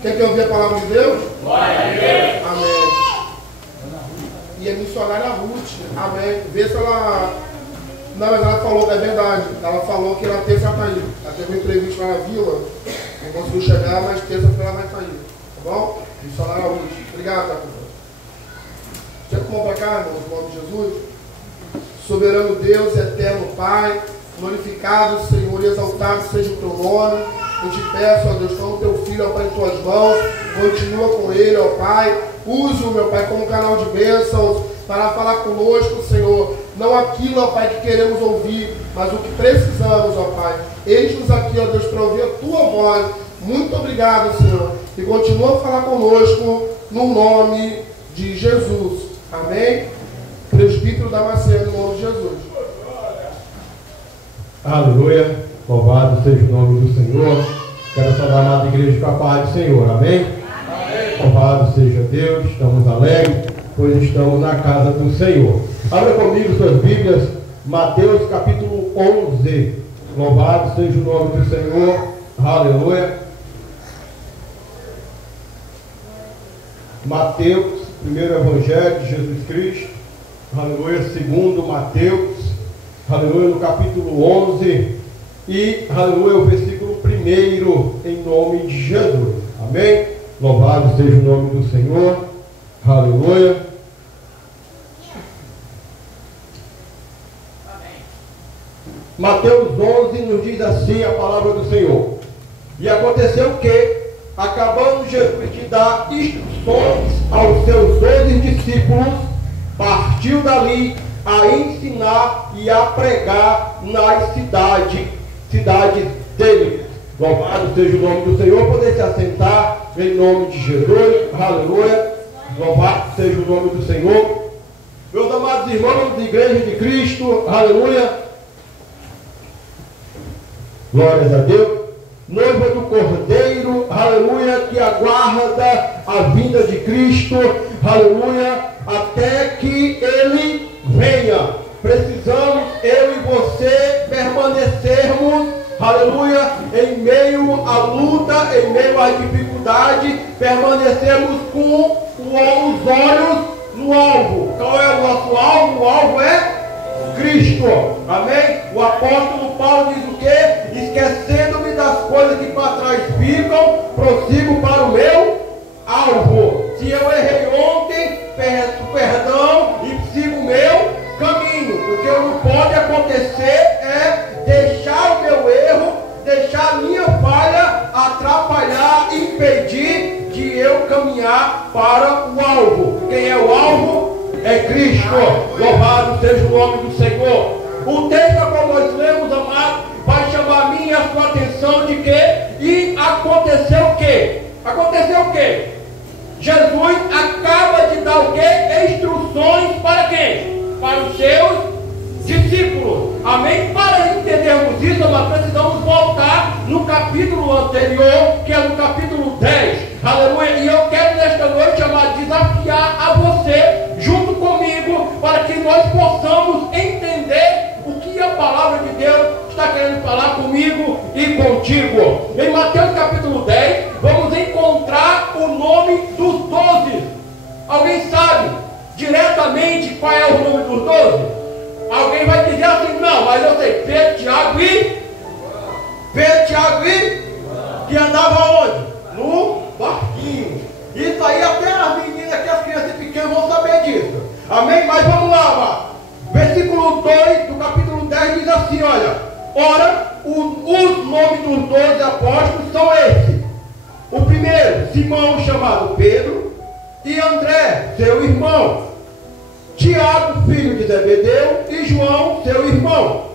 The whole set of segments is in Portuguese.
Quem quer ouvir a palavra de Deus? Glória a Deus. Amém. E a missionária Ruth, amém. Vê se ela... Não, mas ela falou, é verdade. Ela falou que na terça vai estar aí. Ela teve uma entrevista lá na vila, não conseguiu chegar, mas terça-feira ela vai estar aí. Tá bom? Missionária Ruth. Obrigado, Taco. Quer tomar para cá, irmão, no nome de Jesus? Soberano Deus, eterno Pai, glorificado, Senhor, e exaltado seja o teu nome. Eu te peço, ó Deus, toma o teu filho, ó Pai, em tuas mãos, continua com ele, ó Pai. Use-o, meu Pai, como canal de bênçãos para falar conosco, Senhor. Não aquilo, ó Pai, que queremos ouvir, mas o que precisamos, ó Pai. Eis-nos aqui, ó Deus, para ouvir a tua voz. Muito obrigado, Senhor. E continua a falar conosco no nome de Jesus. Amém? Presbítero Damasceno, no nome de Jesus. Aleluia. Louvado seja o nome do Senhor. Quero saudar a amada igreja com a paz do Senhor. Amém? Amém. Louvado seja Deus. Estamos alegres, pois estamos na casa do Senhor. Abra comigo suas Bíblias. Mateus capítulo 11. Louvado seja o nome do Senhor. Aleluia. Mateus, primeiro Evangelho de Jesus Cristo. Aleluia. Segundo Mateus. Aleluia. No capítulo 11. E, aleluia, o versículo 1, em nome de Jesus. Amém? Louvado seja o nome do Senhor. Aleluia. Amém. Mateus 11 nos diz assim a palavra do Senhor. E aconteceu que, acabando Jesus de dar instruções aos seus 12 discípulos, partiu dali a ensinar e a pregar nas cidades dele. Louvado seja o nome do Senhor. Poder se assentar em nome de Jesus. Aleluia. Louvado seja o nome do Senhor. Meus amados irmãos da Igreja de Cristo. Aleluia. Glórias a Deus. Noiva do Cordeiro. Aleluia. Que aguarda a vinda de Cristo. Aleluia. Até que Ele venha. Precisamos, eu e você, permanecermos, aleluia, em meio à luta, em meio à dificuldade, permanecermos com os olhos no alvo. Qual é o nosso alvo? O alvo é Cristo. Amém? O apóstolo Paulo diz o quê? Esquecendo-me das coisas que para trás ficam, prossigo para o meu alvo. Se eu errei ontem, peço perdão e sigo o meu caminho. O que não pode acontecer é deixar o meu erro, deixar a minha falha atrapalhar, impedir de eu caminhar para o alvo. Quem é o alvo? É Cristo. Louvado seja o nome do Senhor. O texto que nós lemos, amado, vai chamar a minha e a sua atenção de que e aconteceu o quê? Aconteceu o quê? Jesus acaba de dar o quê? Instruções para quem? Para os seus discípulos. Amém? Para entendermos isso, nós precisamos voltar no capítulo anterior, que é no capítulo 10. Aleluia. E eu quero nesta noite, amado, desafiar a você, junto comigo, para que nós possamos entender o que a palavra de Deus está querendo falar comigo e contigo. Em Mateus capítulo 10, vamos encontrar o nome dos 12. Alguém sabe diretamente qual é o nome dos 12? Alguém vai dizer assim, não, mas eu sei, Pedro, Tiago e que andava onde? No barquinho. Isso aí até as meninas aqui, as crianças pequenas vão saber disso. Amém? Mas vamos lá, amado. Versículo 2 do capítulo 10 diz assim, olha, ora, os nomes dos 12 apóstolos são esses. O primeiro, Simão, chamado Pedro, e André, seu irmão, Tiago, filho de Zebedeu, e João, seu irmão,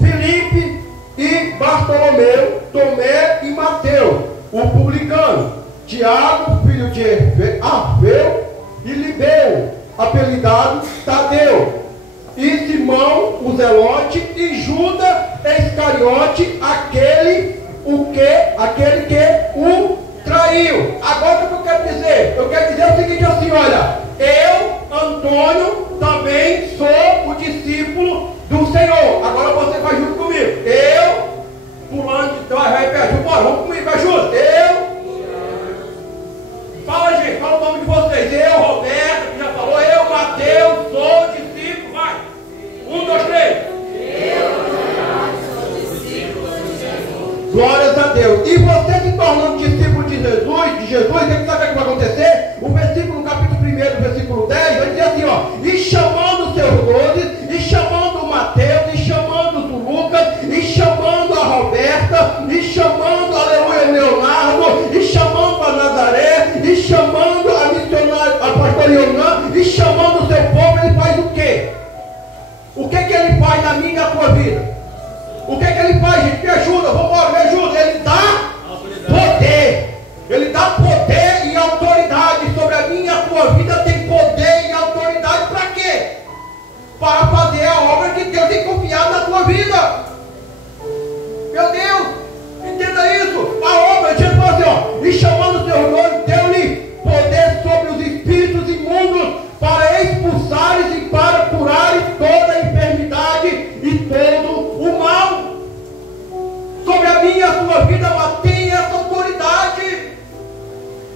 Filipe e Bartolomeu, Tomé e Mateus, o publicano, Tiago, filho de Alfeu e Libeu, apelidado Tadeu, e Simão, o Zelote, e Judas Iscariote, aquele que o traiu. Agora o que eu quero dizer? Eu quero dizer o seguinte assim, olha, eu, Antônio, também sou o discípulo do Senhor. Agora você vai junto comigo. Eu, fulano, vai junto, bora, vamos comigo, vai junto. Eu que ele faz na minha e na tua vida? O que ele faz, gente? Me ajuda, vamos embora, me ajuda. Ele dá poder. Ele dá poder e autoridade sobre a minha e a tua vida. Tem poder e autoridade para quê? Para fazer a obra que Deus tem confiado na tua vida. Meu Deus, entenda isso. A obra, Jesus falou assim, ó, e chamando o seu nome, deu-lhe poder sobre os espíritos imundos para expulsares e para curares toda a enfermidade e todo o mal. Sobre a minha e a sua vida, mas tem essa autoridade.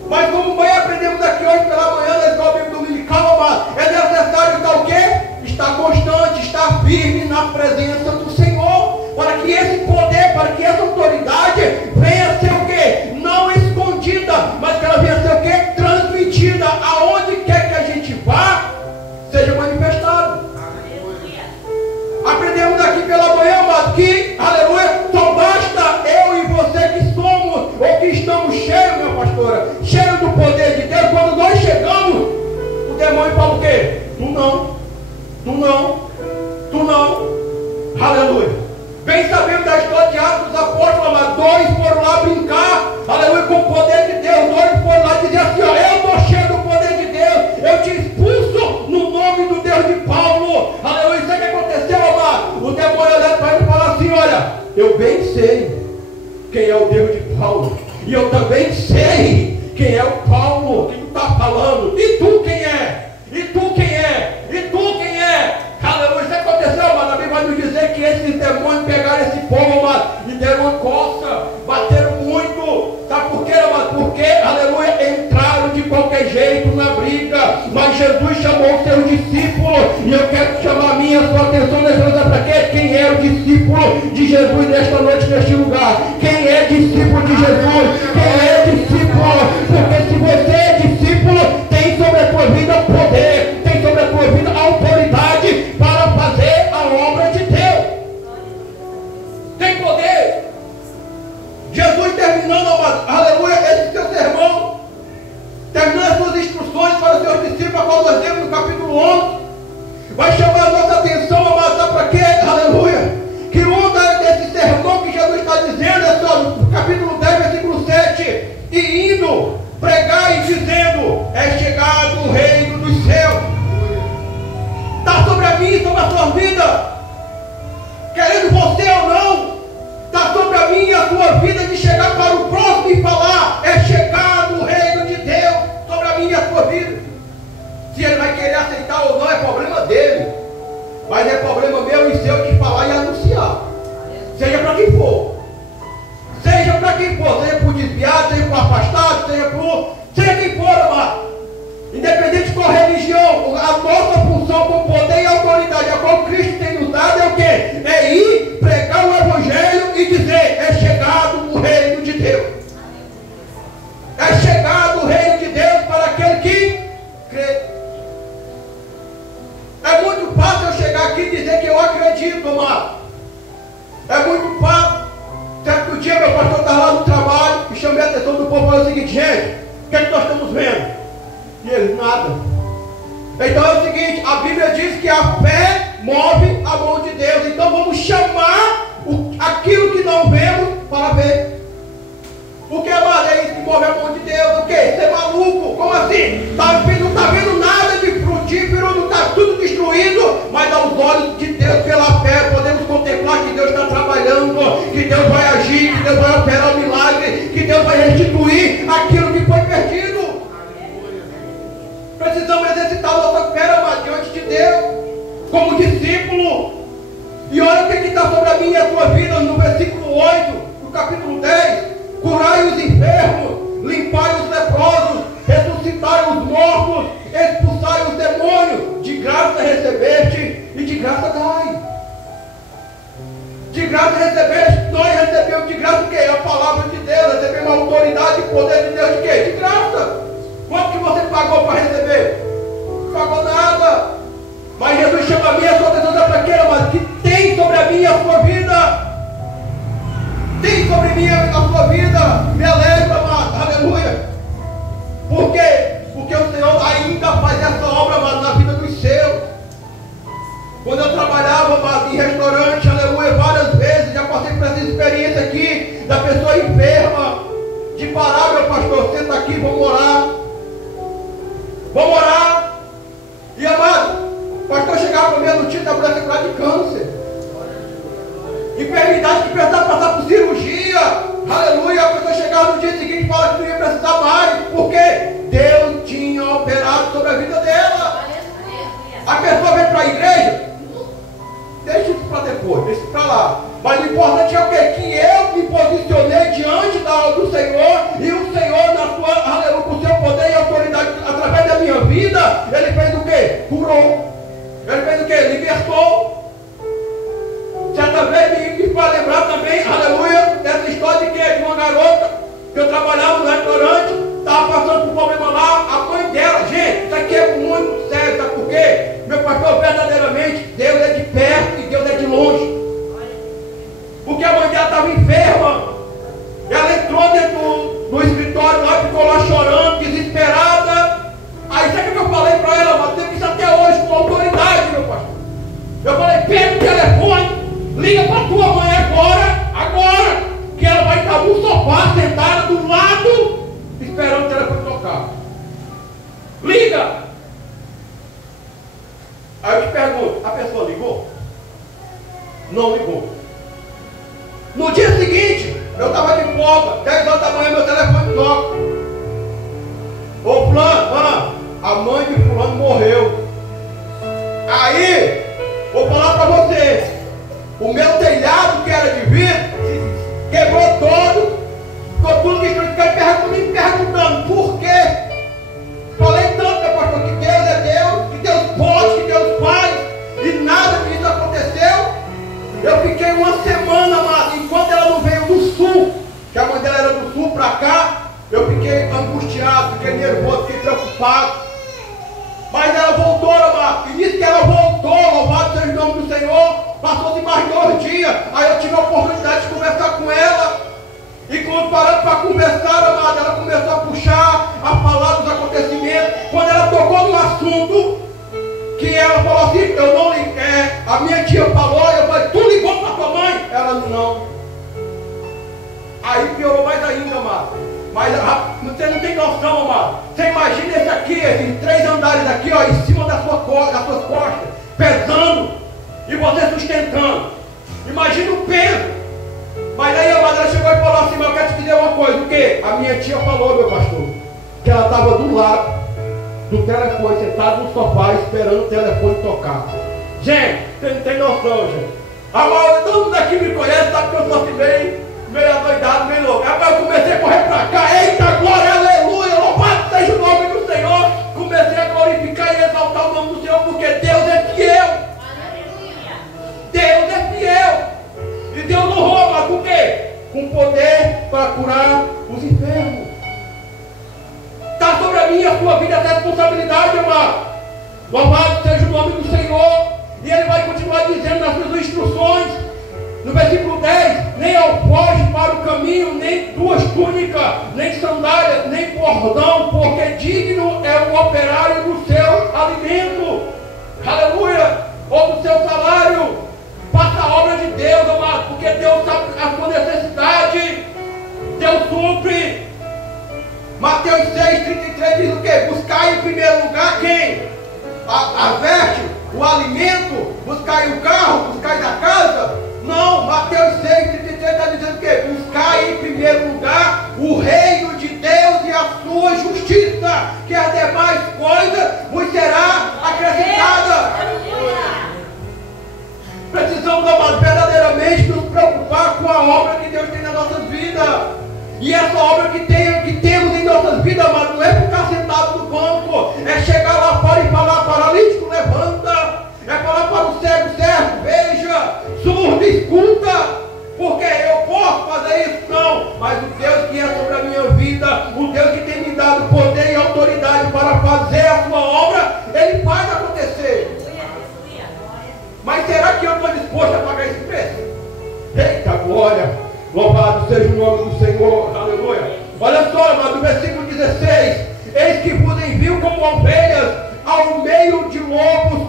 Mas como mãe aprendemos aqui hoje pela manhã na escola bíblica dominical, amado, é necessário estar o quê? Estar constante, estar firme na presença do Senhor, para que esse poder, para que essa autoridade venha ser o quê? Não escondida, mas que ela venha ser o quê? Transmitida, aonde quer que a gente vá, seja manifestado. Aprendemos aqui pela manhã, amado, que, aleluia, só basta eu e você que somos, ou que estamos cheios, minha pastora, cheios do poder de Deus. Quando nós chegamos, o demônio fala o quê? Tu não, tu não, tu não, aleluia. Bem sabemos da história de Atos dos Apóstolos, amado, dois foram lá brincar, aleluia, com o poder de Deus. Dois foram lá dizer assim, ó, eu estou cheio do poder de Deus, eu te expulso no nome do Deus de Paulo, aleluia. Isso é que aconteceu, amado. O demônio olhando para ele e fala assim, olha, eu bem sei quem é o Deus de Paulo, e eu também sei quem é o Paulo que tu está falando, e tu quem é? E tu quem é? E tu quem é? Aleluia, isso aconteceu, amado. A Bíblia vai nos dizer que esses demônios pegaram esse povo, amado, e deram uma coça, bateram muito. Sabe por quê, amado? Porque, aleluia, entraram de qualquer jeito na briga, mas Jesus chamou os seus discípulos, e eu quero chamar a minha, a sua atenção nessa noite para quê? Quem é o discípulo de Jesus nesta noite, neste lugar? Quem é discípulo de Jesus? Quem é discípulo? Porque se você é discípulo, tem sobre a tua vida poder, tem sobre a tua vida autoridade para fazer a obra de Deus. Tem poder. Jesus terminando, amado, aleluia, esse seu sermão, terminando as suas instruções para os seus discípulos, a qual nós temos no capítulo 11, vai chamar a nossa atenção, amado, sabe para quê? Aleluia, que uma desse sermão que Jesus está dizendo é só no capítulo 10, versículo 7, e indo pregar e dizendo, é chegado o reino dos céus. Está sobre a minha e sobre a sua vida, querendo você ou não, está sobre a minha e a sua vida de chegar para o próximo e falar, é chegado o reino de Deus sobre a minha e a sua vida. Se ele vai querer aceitar ou não é problema dele, mas é problema meu e seu de falar e anunciar, seja para quem for. Seja para quem for, seja por desviado, seja por afastado, seja quem for, amado. Independente de qual religião, a nossa função com poder e autoridade, a qual Cristo tem nos dado é o quê? É ir pregar o Evangelho e dizer, é chegado o reino de Deus. É chegado o reino de Deus para aquele que crê. É muito fácil eu chegar aqui e dizer que eu acredito, amado. É muito fácil. Certo dia, meu pastor estava lá no trabalho e chamei a atenção do povo e falou o seguinte, gente, o que é que nós estamos vendo? E eles, nada. Então é o seguinte, a Bíblia diz que a fé move a mão de Deus. Então vamos chamar aquilo que não vemos para ver. Porque, amado, é isso que move a mão de Deus. O quê? Ser maluco. Como assim? Não está vendo nada de frutífero, não está tudo destruído, mas aos olhos de Deus, pela fé, podemos contemplar que Deus está trabalhando, que Deus vai agir, que Deus vai operar o milagre, que Deus vai restituir aquilo que foi perdido. Precisamos exercitar a nossa fé, amado, diante de Deus, como discípulo. E olha o que está sobre a minha e a tua vida, no versículo 8, do capítulo 10. Curai os enfermos, limpai os leprosos, ressuscitai os mortos, expulsai os demônios. De graça recebeste e de graça dai. De graça recebeste, nós recebemos de graça o quê? A palavra de Deus, recebemos a autoridade e o poder de Deus de quê? De graça. Quanto que você pagou para receber? Não pagou nada. Mas Jesus chama a minha e a sua atenção para quê, mas que tem sobre a minha e a sua vida. Tem sobre mim a sua vida, me alegra, amado, aleluia. Por quê? Porque o Senhor ainda faz essa obra, amado, na vida dos seus. Quando eu trabalhava, Não ligou. No dia seguinte, eu estava de folga, 10 horas da manhã, meu telefone toca. Ô fulano, a mãe de fulano morreu. Aí, vou falar para você, o meu telhado que era de vidro, quebrou todo, ficou tudo destruído. Fiquei me perguntando por quê. Falei tanto, meu pastor, que Deus é Deus, que Deus pode, que Deus faz, e nada disso aconteceu. Eu fiquei uma semana, amado, enquanto ela não veio do sul, que a mãe dela era do sul para cá, eu fiquei angustiado, fiquei nervoso, fiquei preocupado. Mas ela voltou, amado, e disse que ela voltou, louvado seja o nome do Senhor. Passou-se mais 2 dias, aí eu tive a oportunidade de conversar com ela. E quando paramos para conversar, amado, ela começou a puxar, a falar dos acontecimentos. Quando ela tocou no assunto, que ela falou assim, eu não liguei, a minha tia falou, eu falei, tu ligou para tua mãe? Ela não. Aí piorou mais ainda, amado. Mas você não tem noção, amado. Você imagina esse aqui, esses 3 andares aqui, ó, em cima das suas costas, pesando, e você sustentando. Imagina o peso. Mas aí a madre chegou e falou assim, mas eu quero te dizer uma coisa, o quê? A minha tia falou, meu pastor, que ela estava do lado do telefone, sentada no sofá, esperando o telefone tocar. Gente, você não tem noção, gente. A maioria, todo mundo aqui me conhece, sabe que eu sou assim meio adoidado, meio louco. Aí eu comecei a correr para cá, eita glória, aleluia, louvado seja o nome do Senhor. Comecei a glorificar e exaltar o nome do Senhor, porque Deus é fiel. Aleluia. Deus é fiel. E Deus não rouba, com o quê? Com poder para curar os enfermos. Está sobre a minha e a sua vida essa responsabilidade, amado. Louvado seja o nome do Senhor. E Ele vai continuar dizendo nas suas instruções, no versículo 10, nem alforje para o caminho, nem 2 túnicas, nem sandálias, nem bordão, porque digno é o operário do seu alimento. Aleluia! Ou do seu salário. Faça a obra de Deus, amado, porque Deus sabe a sua necessidade. Deus supre. Mateus 6,33 diz o quê? Buscai em primeiro lugar quem? A veste, o alimento, buscai o carro, buscai a casa. Não, Mateus 6,33 está dizendo o quê? Buscai em primeiro lugar o reino de Deus e a sua justiça, que as demais coisas vos será acrescentada. Precisamos, amado, verdadeiramente nos preocupar com a obra que Deus tem nas nossas vidas. E essa obra que temos em nossas vidas, amado, não é ficar sentado no banco, é chegar lá fora e falar, paralítico, levanta, é falar para o cego, veja, surdo, escuta, porque eu posso fazer isso? Não, mas o Deus que é sobre a minha vida, o Deus que tem me dado poder e autoridade para fazer a sua obra, Ele faz acontecer. Mas será que eu estou disposto a pagar esse preço? Eita glória! Louvado seja o nome do Senhor, aleluia. Olha só, amado, no versículo 16: eis que vos envio como ovelhas ao meio de lobos,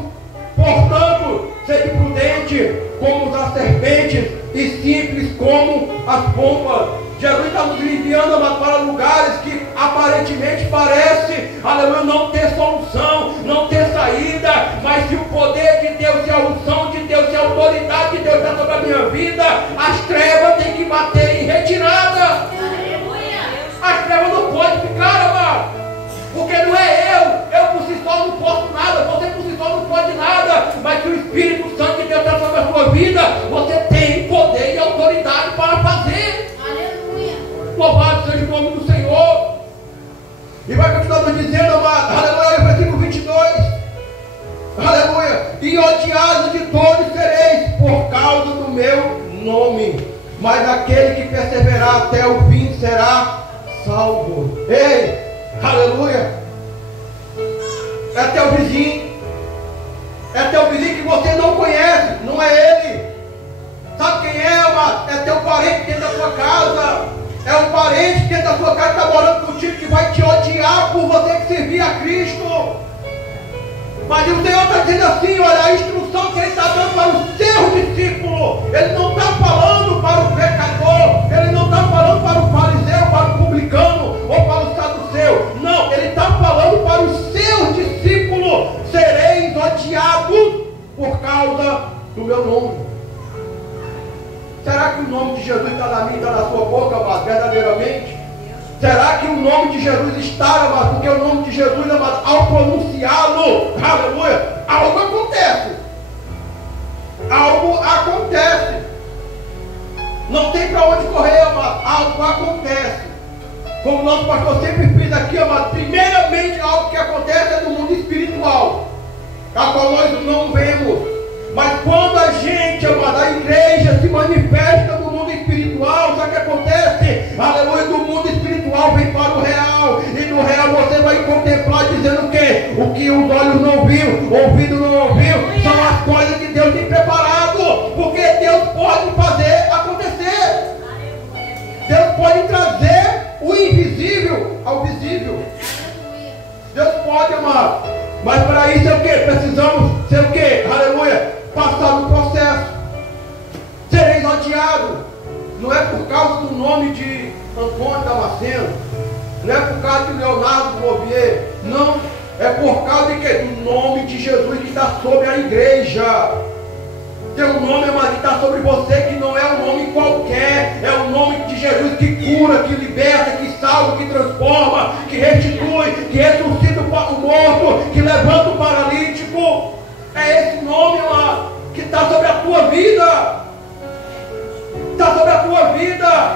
portanto, sede prudente como as serpentes e simples como as pombas. Jesus está nos enviando, amado, para lugares que aparentemente parece, aleluia, não ter solução, não ter saída, mas se o poder de Deus e a unção de Deus e a autoridade de Deus está sobre a minha vida, as trevas têm que bater em retirada. Aleluia. As trevas não podem ficar, amado, porque não é eu por si só não posso nada, você por si só não pode nada, mas se o Espírito Santo de Deus está sobre a sua vida, você tem poder e autoridade para fazer. Louvado seja o nome do Senhor. E vai continuar nos dizendo, amado, aleluia, versículo 22, aleluia, e odiados de todos sereis por causa do meu nome, mas aquele que perseverar até o fim será salvo. Ei, aleluia, é teu vizinho, que você não conhece, não é ele. Sabe quem é, amado? É teu parente dentro da sua casa. É o parente dentro da sua casa que está morando contigo, que vai te odiar por você que servir a Cristo. Mas o Senhor está dizendo assim, olha, a instrução que Ele está dando para o seu discípulo. Ele não está falando para o pecador, Ele não está falando para o fariseu, para o publicano ou para o saduceu. Não, Ele está falando para os seus discípulos. Sereis odiados por causa do meu nome. está na minha, está na sua boca, amado, verdadeiramente? Será que o nome de Jesus está, amado? Porque o nome de Jesus, amado, ao pronunciá-lo, aleluia, algo acontece. Algo acontece. Não tem para onde correr, amado. Algo acontece. Como o nosso pastor sempre fez aqui, amado, primeiramente algo que acontece é no mundo espiritual, a qual nós não vemos. Mas quando a gente, amado, a igreja se manifesta no mundo espiritual, sabe o que acontece? Aleluia, do mundo espiritual vem para o real. E no real você vai contemplar dizendo o quê? O que os olhos não viram, o ouvido não ouviu, são as coisas que Deus tem preparado. Porque Deus pode fazer acontecer. Deus pode trazer o invisível ao visível. Deus pode, amado. Mas para isso é o que? Precisamos ser o que? Aleluia. Passar no processo. Sereis odiados. Não é por causa do nome de Antônio Damasceno. Não é por causa de Leonardo Bovier. Não. É por causa de quê? Do nome de Jesus que está sobre a igreja. Tem um nome, amado, que está sobre você, que não é um nome qualquer. É o nome de Jesus que cura, que liberta, que salva, que transforma, que restitui, que ressuscita o morto, que levanta o paralítico. É esse nome, amado, que está sobre a tua vida. Está sobre a tua vida.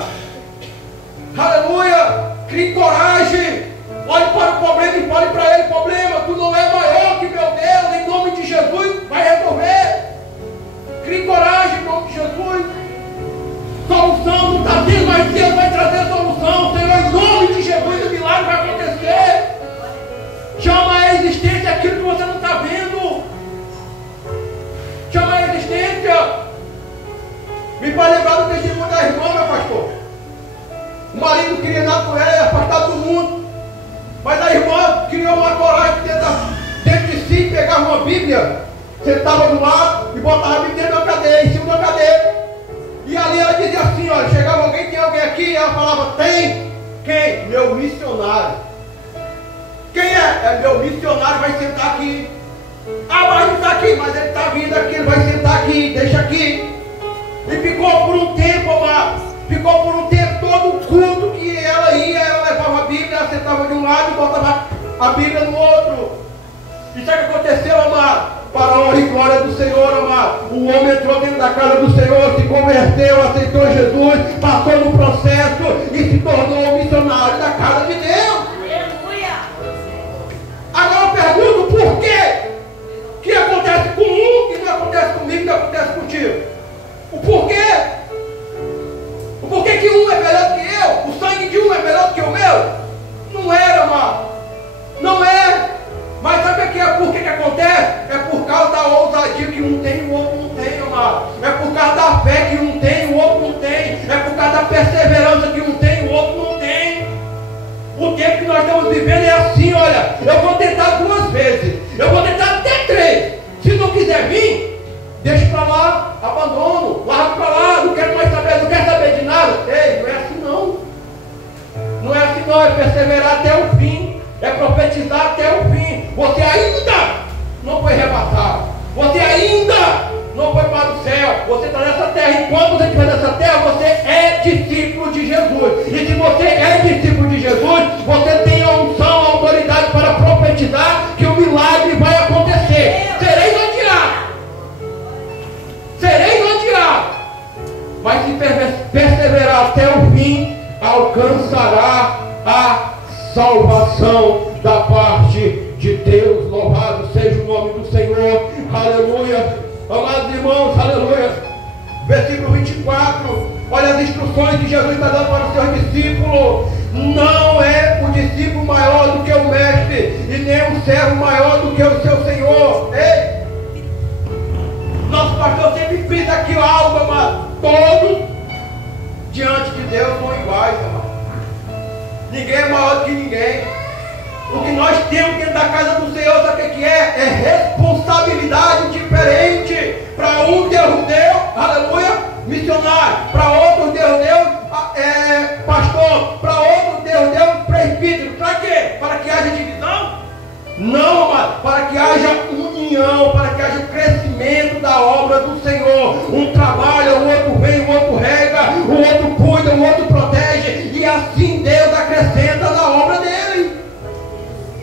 Aleluia. Crie coragem. Olhe para o problema e fale para ele: problema, tu não é maior que meu Deus. Em nome de Jesus, vai resolver. Crie coragem em nome de Jesus. Solução não está vindo, mas Deus vai trazer solução. Senhor, em nome de Jesus, o milagre vai acontecer. Chama a existência aquilo que você não está vendo. Chama a existência. Me faz lembrar do testemunho da irmã, meu pastor. O marido queria dar por ela e afastar do mundo. Mas a irmã criou uma coragem dentro de si, pegava uma Bíblia, sentava do lado e botava a Bíblia dentro da cadeia, em cima da cadeia. E ali ela dizia assim, olha, chegava alguém, tem alguém aqui? E ela falava: tem. Quem? Meu missionário. Quem é? É meu missionário, vai sentar aqui. Ah, mas não está aqui, mas ele está vindo aqui, ele vai sentar aqui, deixa aqui. E ficou por um tempo, amado. Ficou por um tempo, todo o culto que ela ia, ela levava a Bíblia, ela sentava de um lado e botava a Bíblia no outro. E sabe o que aconteceu, amado? Para a honra e glória do Senhor, amado. O homem entrou dentro da casa do Senhor, se converteu, aceitou Jesus, passou no processo e se tornou um missionário da casa de Deus. Aleluia! Agora eu pergunto: por quê? Que acontece com um que não acontece comigo, não acontece contigo? O porquê? O porquê que um é melhor que eu? O sangue de um é melhor que o meu? Não era, amado. Não é. Mas sabe o que é? Por que acontece? É por causa da ousadia que um tem e o outro não tem, amado. É por causa da fé que um tem e o outro não tem. É por causa da perseverança que um tem e o outro não tem. O tempo que nós estamos vivendo é assim, olha. Eu vou tentar 2 vezes. Eu vou tentar até 3. Se não quiser vir, deixa para lá, abandono, larga para lá, não quero mais saber, não quero saber de nada. Ei, não é assim não. Não é assim não, é perseverar até o fim. É profetizar até o fim. Você ainda não foi arrebatado. Você ainda não foi para o céu. Você está nessa terra. Enquanto você estiver nessa terra, você é discípulo de Jesus. E se você é discípulo de Jesus, você tem a unção, a autoridade para profetizar que o milagre vai acontecer. Sereis odiados. Sereis odiados. Mas se perseverar até o fim, alcançará a salvação da parte de Deus. Louvado seja o nome do Senhor. Aleluia. Amados irmãos, aleluia. Versículo 24. Olha as instruções que Jesus está dando para os seus discípulos. Não é o discípulo maior do que o mestre, e nem o servo maior do que o seu senhor. Ei! Nosso pastor sempre fez aqui algo, amado. Todos diante de Deus são iguais, amado. Ninguém é maior do que ninguém. O que nós temos dentro da casa do Senhor, sabe o que é? É responsabilidade diferente. Para um Deus deu, aleluia, missionário. Para outro Deus deu, pastor. Para outro Deus deu, presbítero. Para quê? Para que haja divisão? Não, amado. Para que haja união, para que haja crescimento. crescimento da obra do Senhor. Um trabalha, o outro vem, o outro rega, o outro cuida, o outro protege, e assim Deus acrescenta na obra dele.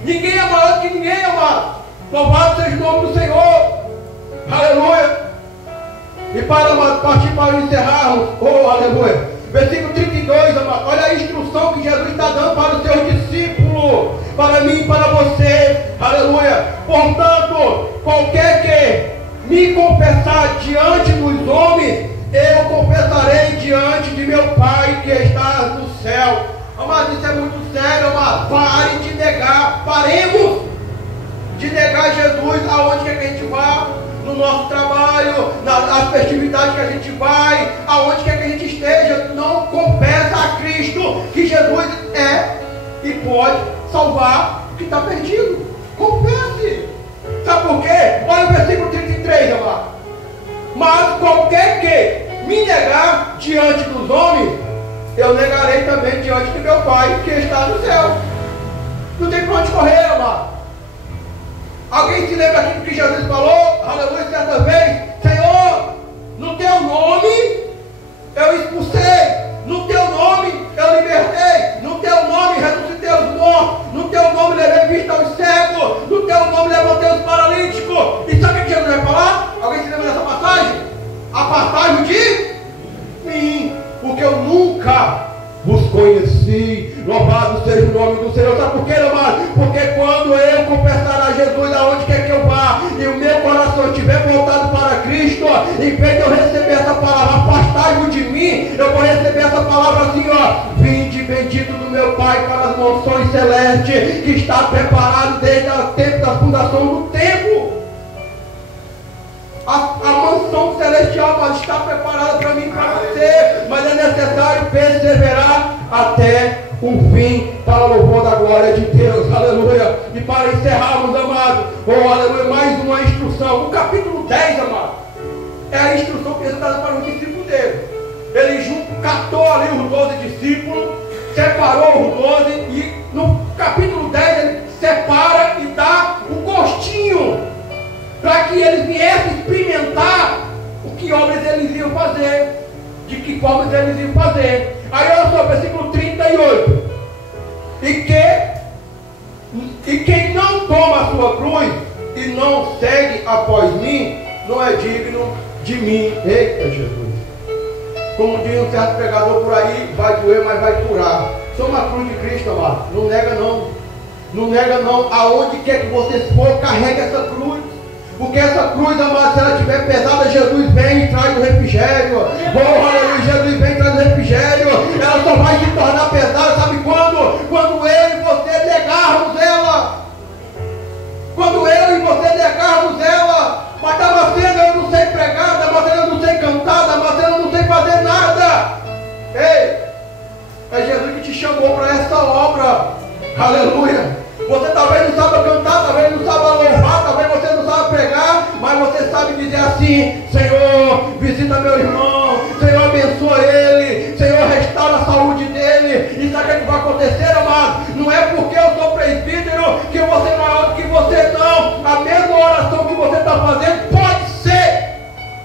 Ninguém é maior que ninguém, amado. Louvado seja o nome do Senhor. Aleluia. E para partir para encerrarmos, oh aleluia, versículo 32, amado, olha a instrução que Jesus está dando para os seus discípulos, para mim e para você, aleluia. Portanto, qualquer que me confessar diante dos homens, eu confessarei diante de meu Pai que está no céu. Amado, isso é muito sério, amado. Pare de negar, paremos de negar Jesus aonde quer que a gente vá, no nosso trabalho, nas festividades que a gente vai, aonde quer que a gente esteja. Não confessa a Cristo que Jesus é e pode salvar o que está perdido. Confesse. Sabe por quê? Olha o versículo 33, amado. Mas qualquer que me negar diante dos homens, eu negarei também diante de meu Pai que está no céu. Não tem para onde correr, amado. Alguém se lembra aqui do que Jesus falou? Aleluia, certa vez. Senhor, no teu nome eu expulsei, no teu nome eu libertei, no teu nome ressuscitei os mortos, no teu nome levei vista aos cegos, no teu nome levantei os paralíticos. E sabe o que Jesus vai falar? Alguém se lembra dessa passagem? Apartai-vos de mim, porque eu nunca vos conheci. Louvado seja o nome do Senhor. Sabe por quê, amado? Porque quando eu confessar a Jesus aonde quer que eu vá, e o meu coração estiver voltado para Cristo, em vez de eu receber essa palavra, afastai-vos de mim, eu vou receber essa palavra assim, ó: vinde bendito do meu Pai para as mansões celestes, que está preparado desde o tempo da fundação do tempo. A mansão celestial, mas está preparada para mim e para você, mas é necessário perseverar até o fim, para o louvor da glória de Deus, aleluia. E para encerrarmos, amado, oh aleluia, mais uma instrução. O capítulo 10, amado, é a instrução que ele está dando para os discípulos dele. Ele catou ali os 12 discípulos, separou os 12, e no capítulo 10 ele separa e dá um gostinho para que eles viessem experimentar o que obras eles iam fazer, de que formas eles iam fazer. Aí olha só, versículo 38. E quem não toma a sua cruz e não segue após mim, não é digno de mim. Eita Jesus. Como diz um certo pregador por aí, vai doer, mas vai curar. Toma a cruz de Cristo, amado. Não nega não. Não nega não. Aonde quer que você for, carrega essa cruz. Porque essa cruz, amado, se ela estiver pesada, Jesus vem e traz o refrigério. Oh, aleluia, Jesus vem e traz o refrigério. Ela só vai se tornar pesada, sabe quando? Quando eu e você negarmos ela. Quando eu e você negarmos ela. Mas Damasceno, eu não sei pregar, Damasceno, eu não sei cantar, Damasceno, eu não sei fazer nada. Ei, é Jesus que te chamou para essa obra. Aleluia. Você talvez não saiba cantar, talvez não saiba louvar, talvez você não saiba pregar, mas você sabe dizer assim: Senhor, visita meu irmão, Senhor, abençoa ele, Senhor, restaura a saúde dele. E sabe o que vai acontecer, amado? Não é porque eu sou presbítero que eu vou ser maior do que você, não. A mesma oração que você está fazendo pode ser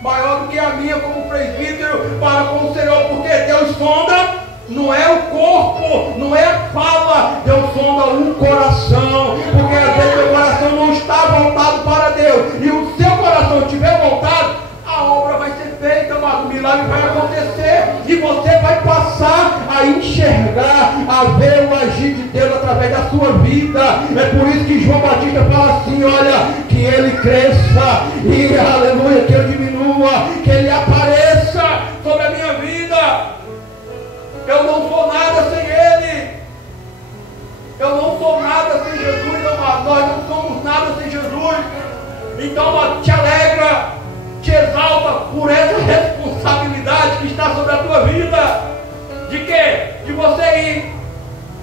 maior do que a minha como presbítero para com o Senhor, porque Deus sonda. Não é o corpo, não é a fala, Deus sonda o coração, porque às vezes o seu coração não está voltado para Deus, e o seu coração estiver voltado, a obra vai ser feita, amado, o milagre vai acontecer, e você vai passar a enxergar, a ver o agir de Deus através da sua vida. É por isso que João Batista fala assim: olha, que ele cresça, e aleluia, que eu diminua, que ele apareça sobre a minha vida. Eu não sou nada sem Ele. Eu não sou nada sem Jesus, amado. Nós não somos nada sem Jesus. Então, amado, te alegra, te exalta por essa responsabilidade que está sobre a tua vida. De quê? De você ir.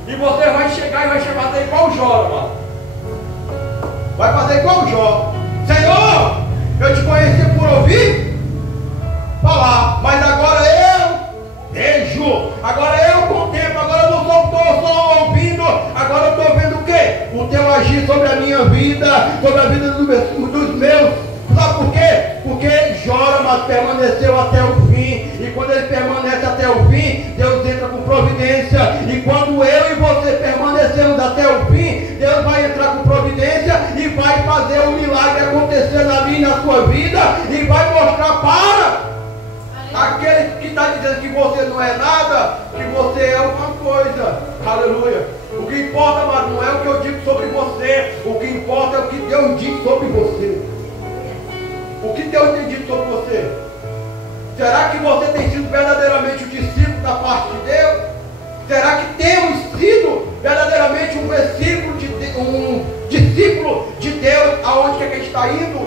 E você vai chegar e vai fazer igual Jó, amado. Vai fazer igual Jó. Senhor, eu te conheci por ouvir falar, mas agora eu vejo, agora eu contemplo, agora eu não estou só ouvindo, agora eu estou vendo o quê? O teu agir sobre a minha vida, sobre a vida dos meus. Sabe por quê? mas permaneceu até o fim. E quando ele permanece até o fim, Deus entra com providência. E quando eu e você permanecemos até o fim, Deus vai entrar com providência e vai fazer um milagre acontecer na minha e na sua vida, e vai mostrar para aquele que está dizendo que você não é nada, que você é alguma coisa. Aleluia. O que importa, mas não é o que eu digo sobre você. O que importa é o que Deus diz sobre você. O que Deus tem dito sobre você? Será que você tem sido verdadeiramente um discípulo da parte de Deus? Será que temos sido verdadeiramente um discípulo de Deus aonde que a gente está indo?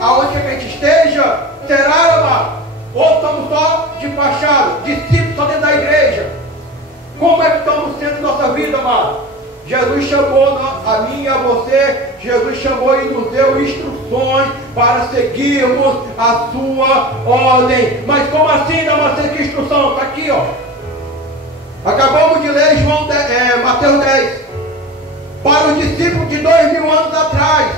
Aonde que a gente esteja? Será, amado? Ou estamos só de fachada, discípulos só dentro da igreja? Como é que estamos sendo nossa vida, amado? Jesus chamou a mim e a você, Jesus chamou e nos deu instruções para seguirmos a sua ordem. Mas como assim, Damasceno? Que instrução? Está aqui, ó. Acabamos de ler Mateus 10. Para os discípulos de 2000 anos atrás.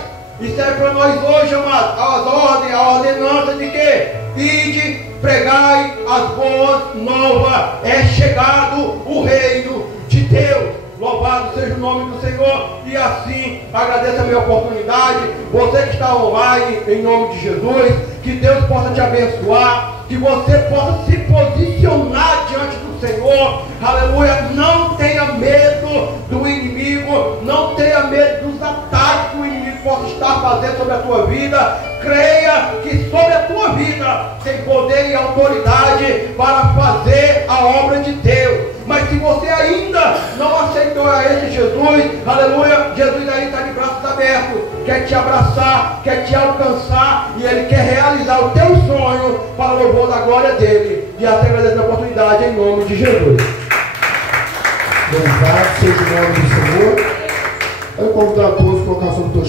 Isso é para nós hoje, amado. A ordenança de quê? Ide, pregai as boas novas. É chegado o reino de Deus. Louvado seja o nome do Senhor. E assim, agradeço a minha oportunidade. Você que está online, em nome de Jesus, que Deus possa te abençoar, que você possa se posicionar diante do Senhor. Aleluia. Não tenha medo do inimigo, não tenha medo dos ataques que o inimigo possa estar fazendo sobre a tua vida. Creia que sobre a tua vida tem poder e autoridade para fazer a obra de Deus. Mas se você ainda não aceitou a esse Jesus, aleluia, Jesus aí está de braços abertos, quer te abraçar, quer te alcançar, e Ele quer realizar o teu sonho para o louvor da glória dEle. E até agradeço a oportunidade em nome de Jesus. Louvado seja o nome do Senhor. Eu convido a todos a colocar sobre o teu